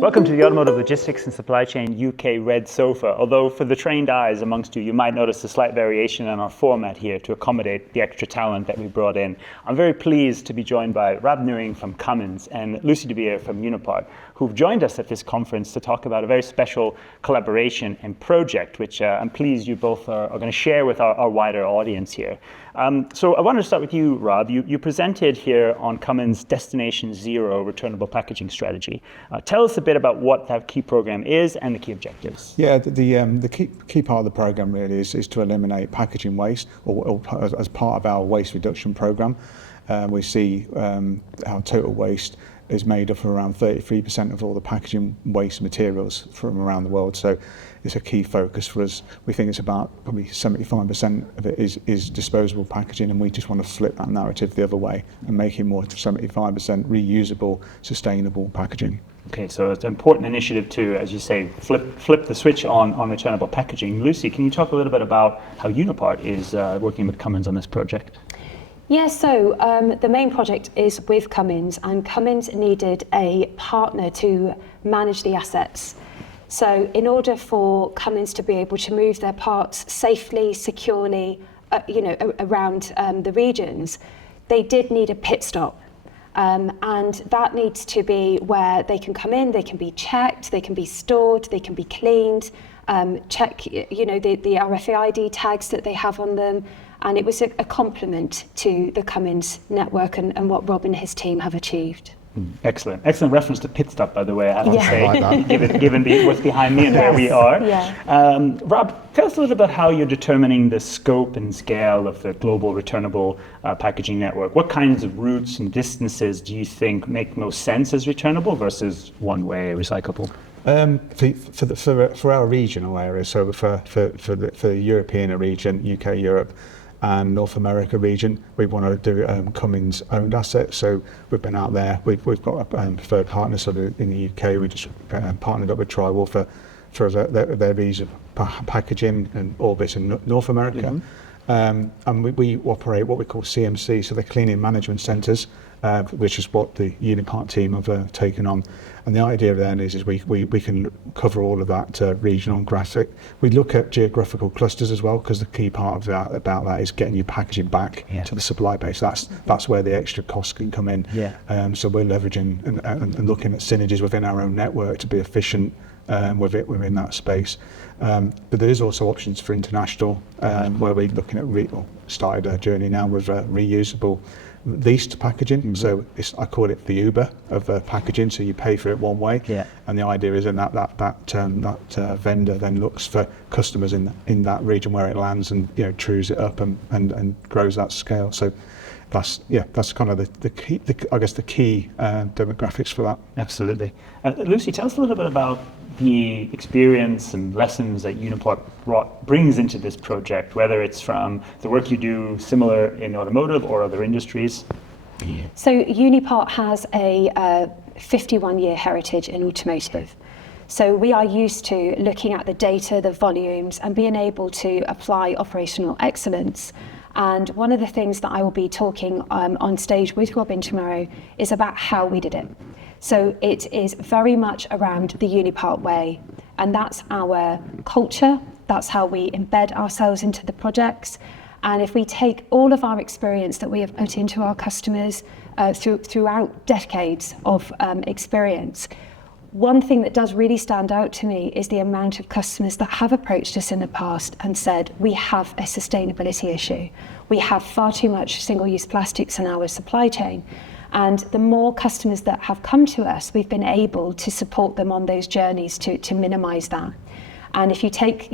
Welcome to the Automotive Logistics and Supply Chain UK Red Sofa. Although for the trained eyes amongst you might notice a slight variation in our format here to accommodate the extra talent that we brought in. I'm very pleased to be joined by Rob Newing from Cummins and Lucie Dobeer from Unipart, who've joined us at this conference to talk about a very special collaboration and project, which I'm pleased you both are going to share with our wider audience here. So I wanted to start with you, Rob. You presented here on Cummins' Destination Zero returnable packaging strategy. Tell us a bit about what that key program is and the key objectives. Yeah, the key part of the program really is to eliminate packaging waste, or as part of our waste reduction program. We see our total waste is made up of around 33% of all the packaging waste materials from around the world. So it's a key focus for us. We think it's about probably 75% of it is disposable packaging, and we just want to flip that narrative the other way and make it more to 75% reusable, sustainable packaging. Okay, so it's an important initiative to, as you say, flip the switch on returnable packaging. Lucie, can you talk a little bit about how Unipart is working with Cummins on this project? Yeah, so the main project is with Cummins, and Cummins needed a partner to manage the assets. So in order for Cummins to be able to move their parts safely, securely, around the regions, they did need a pit stop. And that needs to be where they can come in, they can be checked, they can be stored, they can be cleaned, check, the RFID tags that they have on them. And it was a complement to the Cummins network and what Rob and his team have achieved. Excellent reference to pit stop, by the way, I have to say, like given what's behind me and where we are. Yeah. Rob, tell us a little about how you're determining the scope and scale of the global returnable packaging network. What kinds of routes and distances do you think make most sense as returnable versus one-way recyclable? For our regional area, so for the European region, UK, Europe, and North America region, we want to do Cummins owned assets. So we've been out there. We've got a preferred partner. So in the UK, we just partnered up with Trywall for their visa packaging and Orbit in North America. Mm-hmm. And we operate what we call CMC, so the cleaning management centres, which is what the Unipart team have taken on. And the idea then is we can cover all of that regional graphic. We look at geographical clusters as well, because the key part of about that is getting your packaging back to the supply base. That's where the extra costs can come in. So we're leveraging and looking at synergies within our own network to be efficient within that space. But there is also options for international, where we're looking at started a journey now with reusable leased packaging. Mm-hmm. So I call it the Uber of packaging. So you pay for it one way, and the idea is that vendor then looks for customers in that region where it lands and trues it up and grows that scale. So that's kind of the key, the key demographics for that. Absolutely. Lucie, tell us a little bit about the experience and lessons that Unipart brings into this project, whether it's from the work you do similar in automotive or other industries. So Unipart has a 51-year heritage in automotive. So we are used to looking at the data, the volumes, and being able to apply operational excellence. And one of the things that I will be talking on stage with Robin tomorrow is about how we did it. So it is very much around the Unipart way, and that's our culture, that's how we embed ourselves into the projects. And if we take all of our experience that we have put into our customers throughout decades of experience, one thing that does really stand out to me is the amount of customers that have approached us in the past and said, we have a sustainability issue. We have far too much single-use plastics in our supply chain. And the more customers that have come to us, we've been able to support them on those journeys to minimise that. And if you take,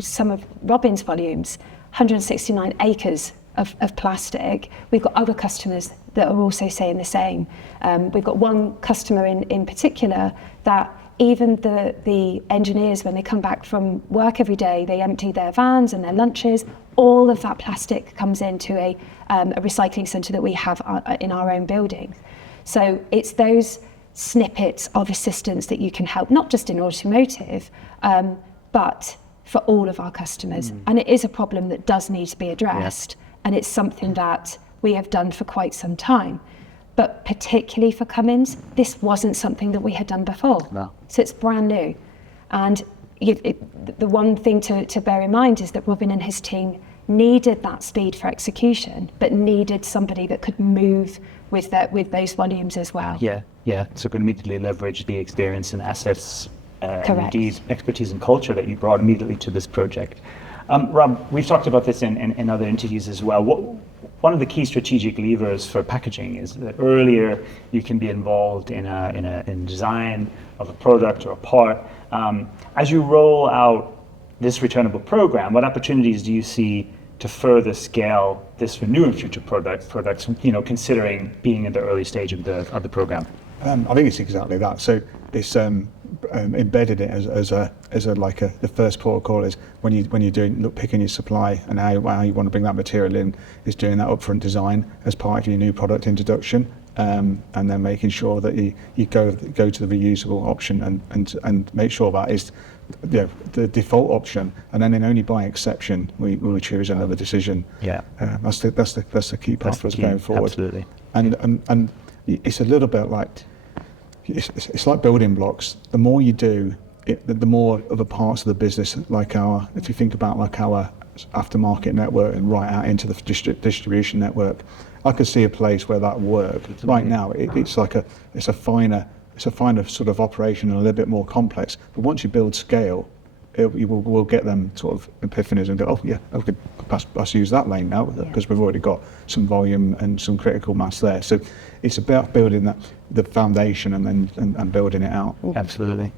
some of Robin's volumes, 169 acres of plastic, we've got other customers that are also saying the same. We've got one customer in particular that even the engineers, when they come back from work every day, they empty their vans and their lunches, all of that plastic comes into a recycling centre that we have in our own building. So it's those snippets of assistance that you can help, not just in automotive, but for all of our customers. And it is a problem that does need to be addressed, and it's something that we have done for quite some time. But particularly for Cummins, this wasn't something that we had done before. No. So it's brand new. And the one thing to bear in mind is that Robin and his team needed that speed for execution, but needed somebody that could move with those volumes as well. Yeah. So could immediately leverage the experience and assets, and Correct. indeed expertise and culture that you brought immediately to this project. Rob, we've talked about this in other interviews as well. One of the key strategic levers for packaging is that earlier you can be involved in design of a product or a part. As you roll out this returnable program, what opportunities do you see to further scale this for new and future products? Considering being in the early stage of the program. I think it's exactly that. So it's embedded it as a the first protocol is when you're picking your supply and how you want to bring that material in, is doing that upfront design as part of your new product introduction, and then making sure that you go to the reusable option and make sure that is the default option, and then only by exception we choose another decision. That's the key part for us going forward. Absolutely. And it's a little bit like it's like building blocks. The more you do, the more of the parts of the business, if you think about like our aftermarket network and right out into the distribution network, I could see a place where that worked. Right now, it's a finer sort of operation and a little bit more complex. But once you build scale, we'll get them sort of epiphanies and go, oh yeah, okay, let's use that lane now because we've already got some volume and some critical mass there. So it's about building the foundation and building it out. Absolutely.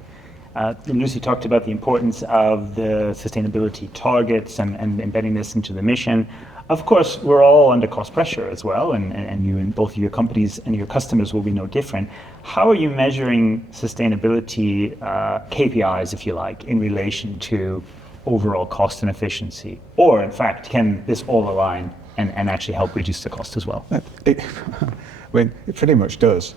Lucie talked about the importance of the sustainability targets and embedding this into the mission. Of course, we're all under cost pressure as well, and you and both of your companies and your customers will be no different. How are you measuring sustainability KPIs, if you like, in relation to overall cost and efficiency? Or, in fact, can this all align and actually help reduce the cost as well? It pretty much does.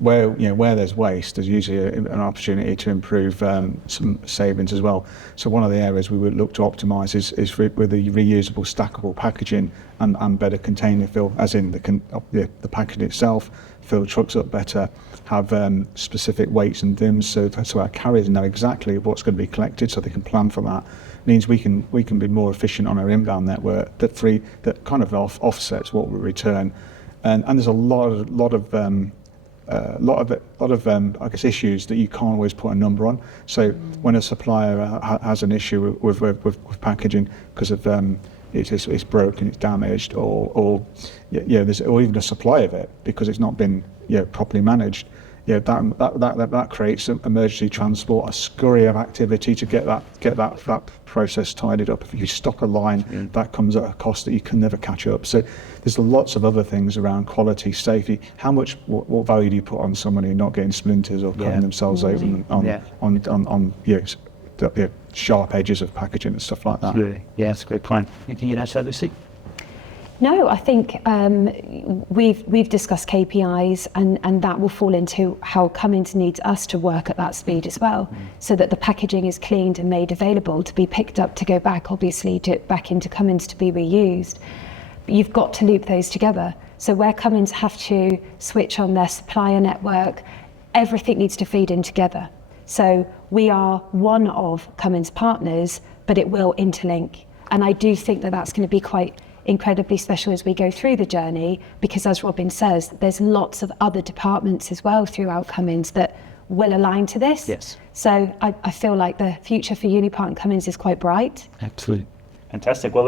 Where there's waste, there's usually an opportunity to improve some savings as well. So one of the areas we would look to optimise is with the reusable, stackable packaging and better container fill, as in the packaging itself, fill trucks up better, have specific weights and dims, so our carriers know exactly what's going to be collected, so they can plan for that. Means we can be more efficient on our inbound network that kind of offsets what we return. And there's a lot of I guess issues that you can't always put a number on. So when a supplier has an issue with packaging because of it's broken, it's damaged, or even a supply of it because it's not been properly managed, that creates an emergency transport, a scurry of activity to get that process tidied up. If you stop a line, that comes at a cost that you can never catch up. So there's lots of other things around quality, safety. What value do you put on somebody not getting splinters or cutting themselves open on sharp edges of packaging and stuff like that? Absolutely. Yeah, that's a great point. Anything you'd add to that, Lucie? No, I think we've discussed KPIs, and that will fall into how Cummins needs us to work at that speed as well, so that the packaging is cleaned and made available to be picked up to go back, obviously, back into Cummins to be reused. But you've got to loop those together. So where Cummins have to switch on their supplier network, everything needs to feed in together. So we are one of Cummins partners, but it will interlink. And I do think that that's going to be quite incredibly special as we go through the journey, because as Robin says, there's lots of other departments as well throughout Cummins that will align to this. Yes. So I feel like the future for Unipart and Cummins is quite bright. Absolutely. Fantastic. Well,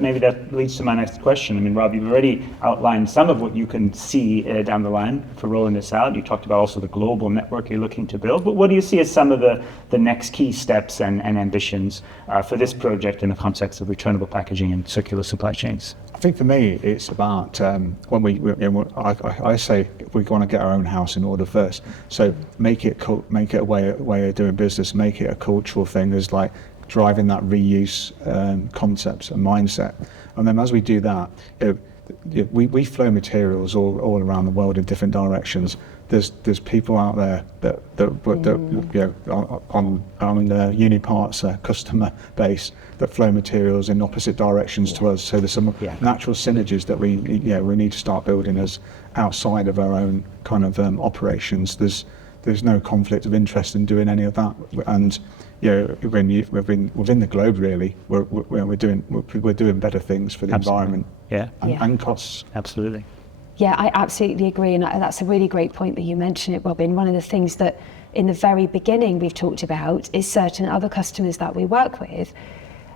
maybe that leads to my next question. I mean, Rob, you've already outlined some of what you can see down the line for rolling this out. You talked about also the global network you're looking to build. But what do you see as some of the next key steps and ambitions for this project in the context of returnable packaging and circular supply chains? I think for me, it's about I say we want to get our own house in order first. So make it a way of doing business. Make it a cultural thing. There's like driving that reuse concepts and mindset, and then as we do that, we flow materials all around the world in different directions. There's people out there that on Unipart's customer base that flow materials in opposite directions to us. So there's some natural synergies that we need to start building as outside of our own kind of operations. There's no conflict of interest in doing any of that, and when within the globe, really, we're doing better things for the environment, and costs. Absolutely. Yeah, I absolutely agree, and that's a really great point that you mentioned it, Robin. One of the things that in the very beginning we've talked about is certain other customers that we work with.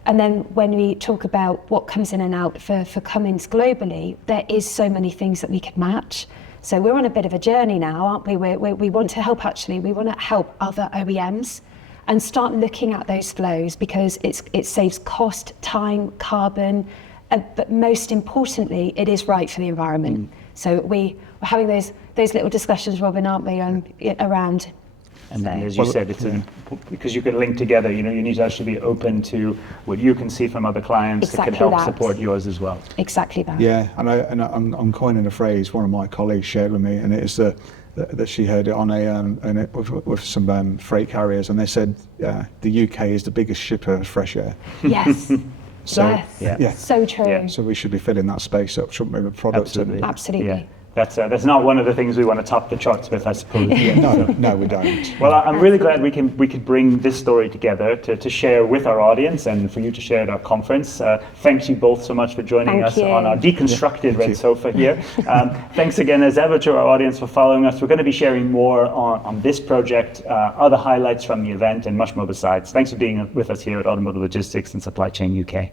And then when we talk about what comes in and out for Cummins globally, there is so many things that we could match. So we're on a bit of a journey now, aren't we? We want to help, actually, we want to help other OEMs and start looking at those flows, because it saves cost, time, carbon, but most importantly, it is right for the environment. So we're having those little discussions, Robin, aren't we, around. And then, as you said, it's because you can link together. You need to actually be open to what you can see from other clients that can help support yours as well. Exactly that. Yeah, and I'm coining a phrase one of my colleagues shared with me, and it is that she heard it on with some freight carriers, and they said the UK is the biggest shipper of fresh air. Yes. So, yes. So true. Yeah. So we should be filling that space up, shouldn't we, with products? Absolutely. Yeah. That's not one of the things we want to top the charts with, I suppose. No, we don't. Well, I'm really glad we could bring this story together to share with our audience and for you to share at our conference. Thanks you both so much for joining us on our deconstructed red sofa here. Thanks again, as ever, to our audience for following us. We're going to be sharing more on this project, other highlights from the event, and much more besides. Thanks for being with us here at Automotive Logistics and Supply Chain UK.